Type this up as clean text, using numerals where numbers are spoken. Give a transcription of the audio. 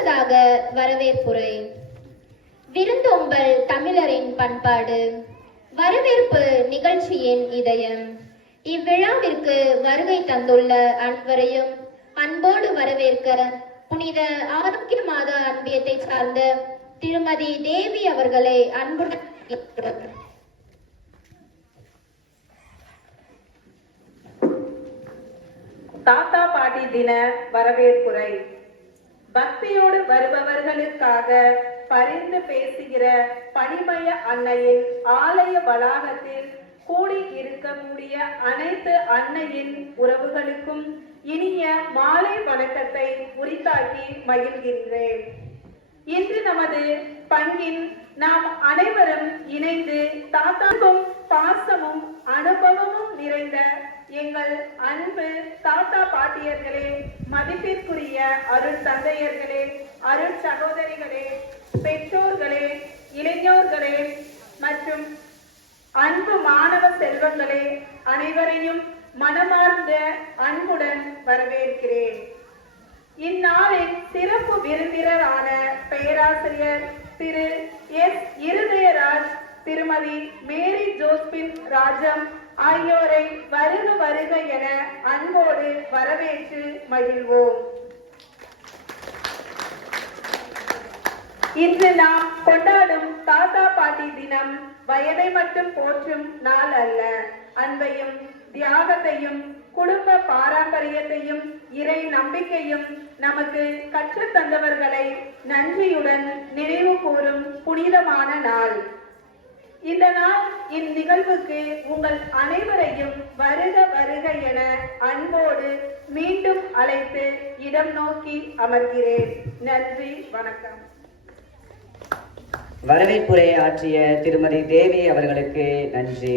அடுத்ததாக வரவேற்புரை. விருந்தோம்பல் தமிழரின் பண்பாடு. வரவேற்பு நிகழ்ச்சியின் இதயம். இவ்விழாவிற்கு வருகை தந்துள்ள அனைவரையும் அன்போடு வரவேற்க புனித ஆரோக்கிய மாத அன்பியத்தை சார்ந்த திருமதி தேவி அவர்களை அன்புடன் தாத்தா பாட்டி தின வரவேற்புரை. பக்தியோடு வருபவர்களுக்காக பரிந்து பேசுகிற பணிமய அன்னையின் ஆலய வளாகத்தில் கூடி இருக்கக்கூடிய அனைத்து அன்னையின் உறவுகளுக்கும் இனிய மாலை வணக்கத்தை உரித்தாக்கி மகிழ்கின்றேன். இன்று நமது பங்கின் நாம் அனைவரும் இணைந்து தாத்தாவும் பாசமும் அனுபவமும் நிறைந்த எங்கள் அன்பு தாத்தா பாட்டியர்களே, மதிப்பிற்குரிய அருள் தந்தையர்களே, அருள் சகோதரிகளே, பெற்றோர்களே, இளைஞர்களே மற்றும் அன்பு மாணவ செல்வங்களே, அனைவரையும் மனமார்ந்த அன்புடன் வரவேற்கிறேன். இந்நாளின் சிறப்பு விருந்தினரான பேராசிரியர் திரு எஸ் இருதயராஜ், திருமதி மேரி ஜோஸ்பின் ராஜம் ஆகியோரை வருக வருக என அன்போடு வரவேற்று மகிழ்வோம். இன்று நாம் கொண்டாடும் தாத்தா பாட்டி தினம் வயதை மட்டும் போற்றும் நாள் அல்ல. அன்பையும் தியாகத்தையும் குடும்ப பாரம்பரியத்தையும் இறை நம்பிக்கையும் நமக்கு கற்றுத் தந்தவர்களை நன்றியுடன் நினைவு கூறும் புனிதமான நாள். இந்த நாள் இந்நிகழ்வுக்கு உங்கள் அனைவரையும் வருக வருக என அன்போடு மீண்டும் அழைத்து இடம் நோக்கி அமர்கிறேன். நன்றி, வணக்கம். வரவேற்புரை ஆற்றிய திருமதி தேவி அவர்களுக்கு நன்றி.